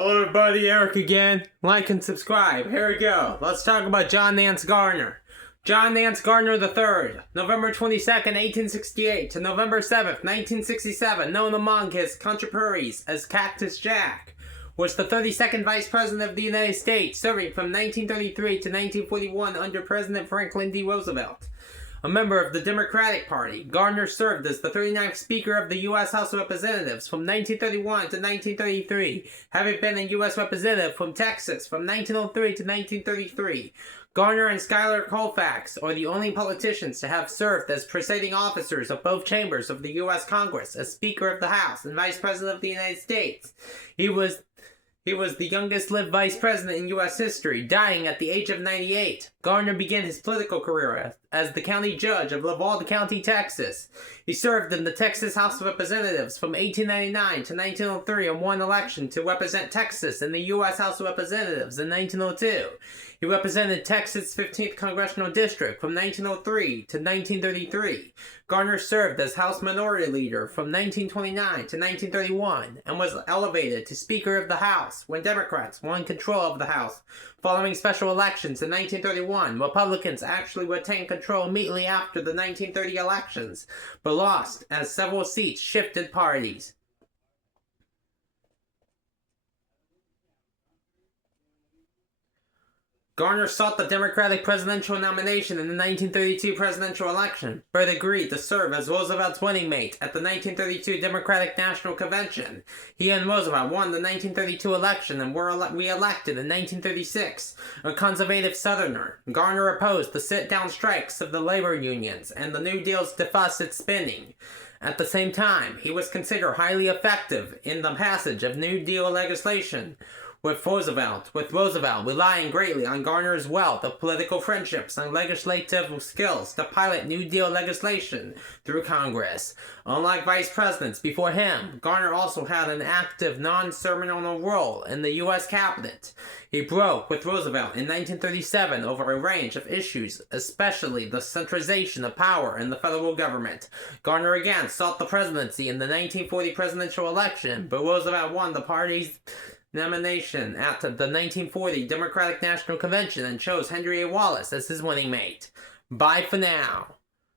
Hello everybody, Eric again. Like and subscribe. Here we go. Let's talk about John Nance Garner. John Nance Garner III, November 22nd, 1868 to November 7th, 1967, known among his contemporaries as Cactus Jack, was the 32nd Vice President of the United States, serving from 1933 to 1941 under President Franklin D. Roosevelt. A member of the Democratic Party, Garner served as the 39th Speaker of the U.S. House of Representatives from 1931 to 1933, having been a U.S. Representative from Texas from 1903 to 1933. Garner and Schuyler Colfax are the only politicians to have served as presiding officers of both chambers of the U.S. Congress as Speaker of the House and Vice President of the United States. He was the youngest lived vice president in U.S. history, dying at the age of 98. Garner began his political career as the county judge of Lavalde County, Texas. He served in the Texas House of Representatives from 1899 to 1903 and won election to represent Texas in the U.S. House of Representatives in 1902. He represented Texas' 15th Congressional District from 1903 to 1933. Garner served as House Minority Leader from 1929 to 1931 and was elevated to Speaker of the House when Democrats won control of the House. Following special elections in 1931, Republicans actually retained control immediately after the 1930 elections, but lost as several seats shifted parties. Garner sought the Democratic presidential nomination in the 1932 presidential election, but agreed to serve as Roosevelt's running mate at the 1932 Democratic National Convention. He and Roosevelt won the 1932 election and were re-elected in 1936. A conservative Southerner, Garner opposed the sit-down strikes of the labor unions and the New Deal's deficit spending. At the same time, he was considered highly effective in the passage of New Deal legislation, with Roosevelt relying greatly on Garner's wealth of political friendships and legislative skills to pilot New Deal legislation through Congress. Unlike vice presidents before him, Garner also had an active non-ceremonial role in the U.S. cabinet. He broke with Roosevelt in 1937 over a range of issues, especially the centralization of power in the federal government. Garner again sought the presidency in the 1940 presidential election, but Roosevelt won the party's nomination at the 1940 Democratic National Convention and chose Henry A. Wallace as his running mate. Bye for now.